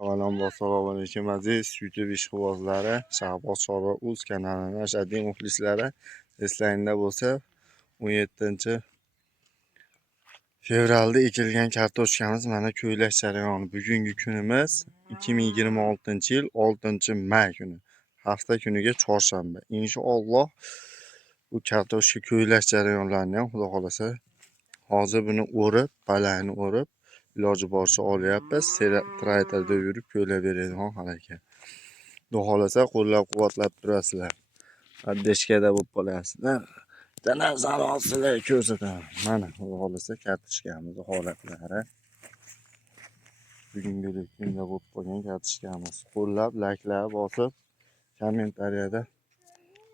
Avvalambor assalomu alaykum aziz YouTube ishqibozlari, Shahboz Chorva Uz kanalining ashaddiy muxlislari. Eslaringda bo'lsa, 17-fevralda ekilgan kartoshkamiz mana ko'ylash jarayoni. Bugungi kunimiz 2026-yil 6-may kuni. Hafta kuniga chorshanba. Inshaalloh bu kartoshka ko'ylash jarayonlarini ham xudo xolasa hozir buni o'rib, balayni o'rib iloji boricha olyapmiz. Traytorda yurib ko'ylab beradigan harakat. Xudo xolasa qo'llab-quvvatlab turasizlar. Addeshkada bo'lib qolasizlar. Tanazarot sizlarga ko'rsataman. Mana xudo xolasa kartoshkamiz holatlari. Bugungi kunda bo'lib qolgan kartoshkamiz. Qo'llab, layklar bosib, kommentariyada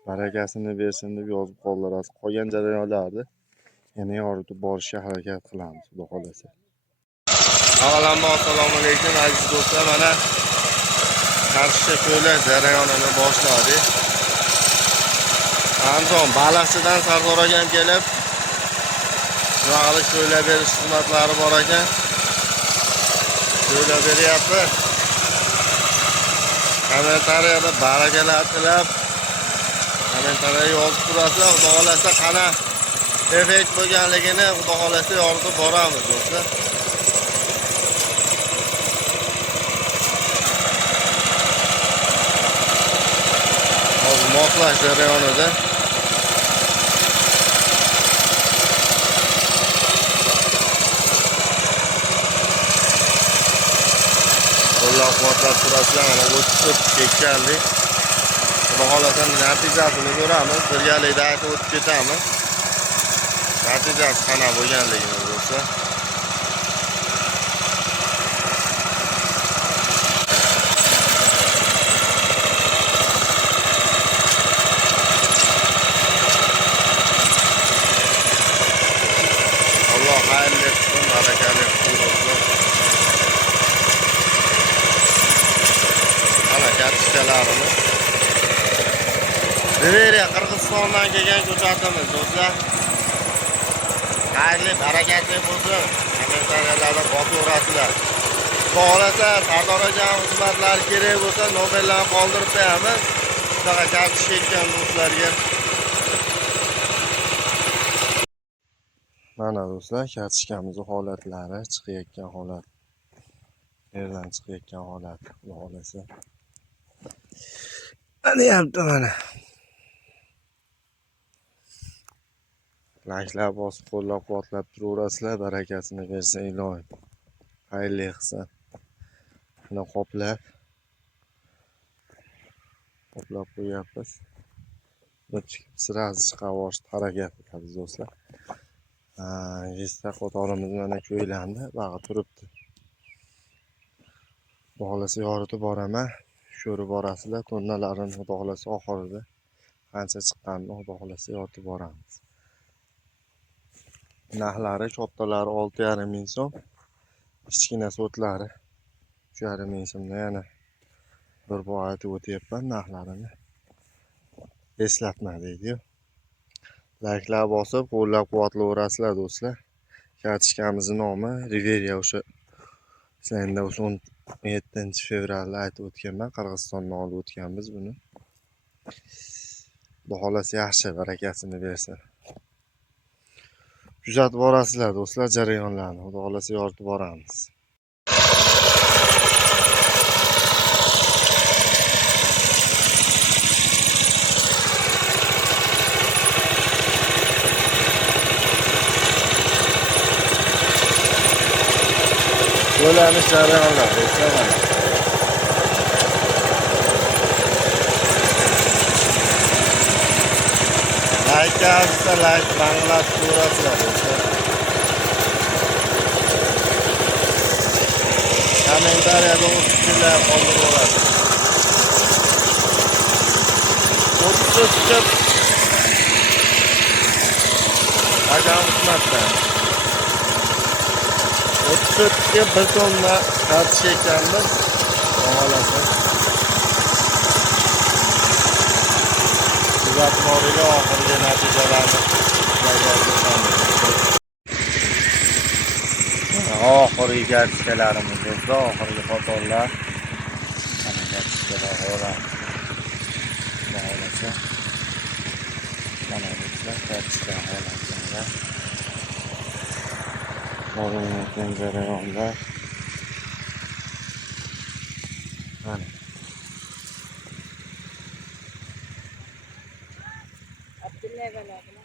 barakasini bersin deb yozib qoldirasiz. Qolgan jarayonlarni yana yoritib borishga harakat qilamiz, xudo xolasa. Avvalambor assalomu alaykum aziz do'stlar, mana kartoshka ko'ylash jarayonini boshladik. Andijon Baliqchidan Sardor akam kelib, shunaqali ko'ylab berish xizmatlari bor ekan. Ko'ylab beryapti. Kommentariyada barakalar tilab, kommentariyaga yozib turasizlar. Xudo xolasa qana effekt bo'lganligini xudo xolasa yoritib boramiz do'stlar. Moslash jarayonida qo'llab-quvvatlab turasizlar. Mana o'tib ketgandik. Xudo xolasa natijasini ko'ramiz. Birgalikda aytib o'tib ketamiz. Natijasi qana bo'lganligini do'stlar. Hayırlı olsun, hareketli olsun. Ana kartoshkalarimiz. Riveriya Qirg'izistondan kelgan ko'chatimiz do'stlar. Hayırlı, hareketli bo'lsin. Kommentariyalarda botaverasizlar. Xudo xolasa Sardor akam xizmatlari kerak bo'lsa, nomerlarni qoldirib qo'yamiz. Shunaqa kartoshka ekkan do'stlarga. Mana do'stlar, kartoshkamizni holatlari, chiqayotgan holat. Yerdan chiqayotgan holat, xudo xolasa. Mana yapti mana. Layklar bosib qo'llab-quvvatlab turaverasizlar, barakasini bersin ilohim. Xayrli qilsin. Mana qoplab qo'yapmiz. Sirasi chiqarish harakat qilamiz do'stlar. Yesta qatorimiz mana ko'ylandi, bag'i turibdi. Xudo xolasa yoritib boraman. Ko'rib borasizlar, tonnalarini xudo xolasa oxirida qancha chiqqanini xudo xolasa yoritib boramiz. Narxlari kattalari 6,5 ming so'm, kichkina so'tlari 3,5 ming so'mda. Yana bir bor aytib o'tyapman narxlarini. Eslatma deydi-yu. Layklar bosib, qo'llab-quvvatlayverasizlar do'stlar. Kartoshkamizning nomi Riveriya, o'sha sizlarda 17-fevralda aytib o'tganman. Qirg'izistondan olib o'tganmiz buni. Xudo xolasa yaxshi barakasini bersin. Kuzatib borasizlar do'stlar jarayonlarni. Xudo xolasa yoritib boramiz. Ko'ylanish jarayonlar do'stlar mana. Like olsa like banglab ko'rasizlar do'stlar. Kommentariyada o'z fikrlar qoldirasiz. O'tib chiqib akam xizmatdan. O'tib bir tonna kartoshka ekanmiz. Xolasa. Kuzatmoriga oxirgi natijalarni oxirgi kartoshkalarimiz do'stlar, oxirgi fotolar Yetiştiler oran. Maalesef. Maalesef yetiştiler oran. Oraya pencere onlar. Hani. Abdüllevel abla.